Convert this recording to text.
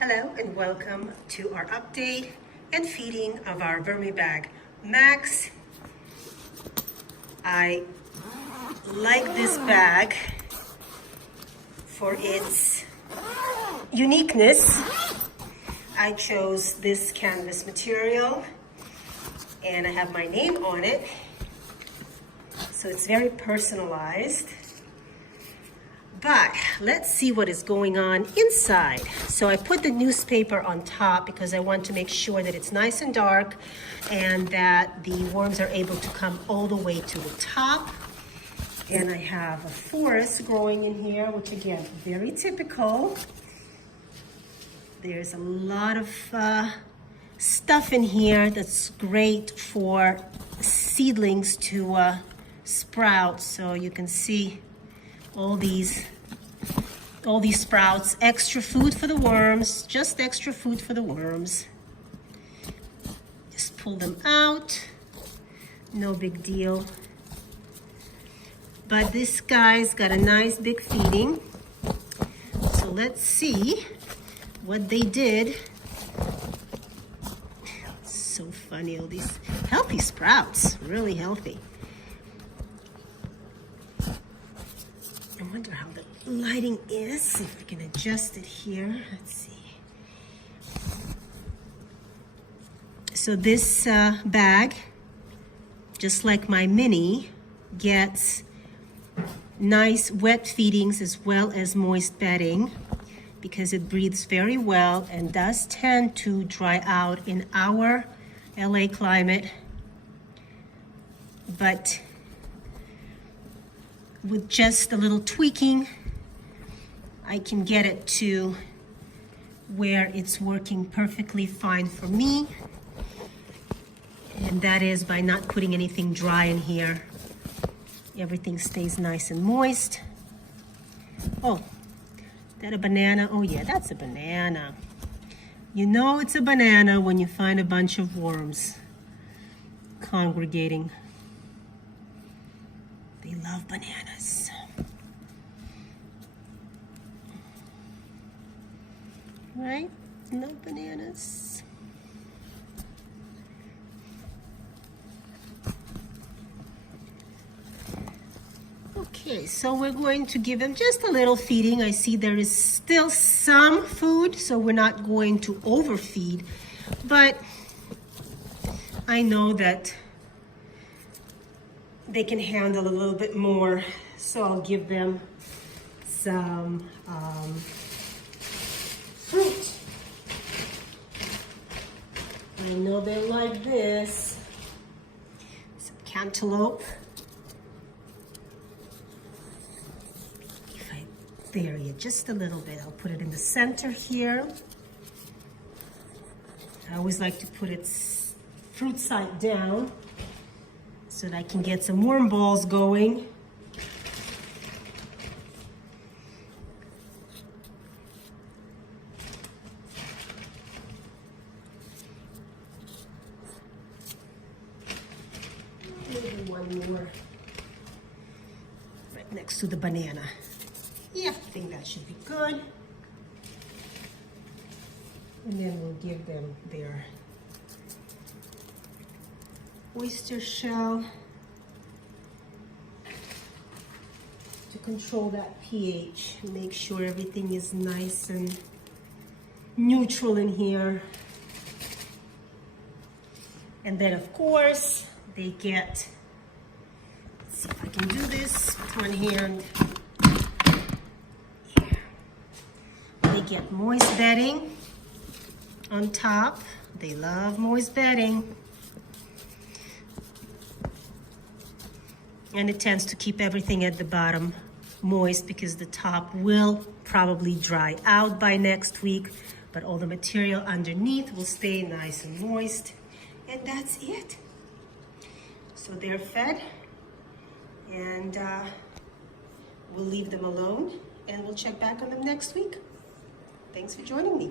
Hello and welcome to our update and feeding of our VermiBag Max. I like this bag for its uniqueness. I chose this canvas material and I have my name on it, so it's very personalized. But let's see what is going on inside. So I put the newspaper on top because I want to make sure that it's nice and dark and that the worms are able to come all the way to the top. And I have a forest growing in here, which again, very typical. There's a lot of stuff in here that's great for seedlings to sprout. So you can see all these sprouts, extra food for the worms, just extra food for the worms. Just pull them out, no big deal. But this guy's got a nice big feeding. So let's see what they did. It's so funny, all these healthy sprouts, really healthy. I wonder how the lighting is, see if we can adjust it here. Let's see. So this bag, just like my mini, gets nice wet feedings as well as moist bedding because it breathes very well and does tend to dry out in our LA climate. But with just a little tweaking, I can get it to where it's working perfectly fine for me. And that is by not putting anything dry in here. Everything stays nice and moist. Oh, is that a banana? Oh yeah, that's a banana. You know it's a banana when you find a bunch of worms congregating. They love bananas. Right? No bananas. Okay, so we're going to give them just a little feeding. I see there is still some food, so we're not going to overfeed. But I know that they can handle a little bit more, so I'll give them some fruit. I know they like this. Some cantaloupe. If I vary it just a little bit, I'll put it in the center here. I always like to put it fruit side down, so that I can get some worm balls going. Maybe one more right next to the banana. Yeah, I think that should be good. And then we'll give them their oyster shell to control that pH. Make sure everything is nice and neutral in here. And then of course they get, let's see if I can do this with one hand. Here. They get moist bedding on top. They love moist bedding. And it tends to keep everything at the bottom moist because the top will probably dry out by next week, but all the material underneath will stay nice and moist. And that's it. So they're fed, and we'll leave them alone and we'll check back on them next week. Thanks for joining me.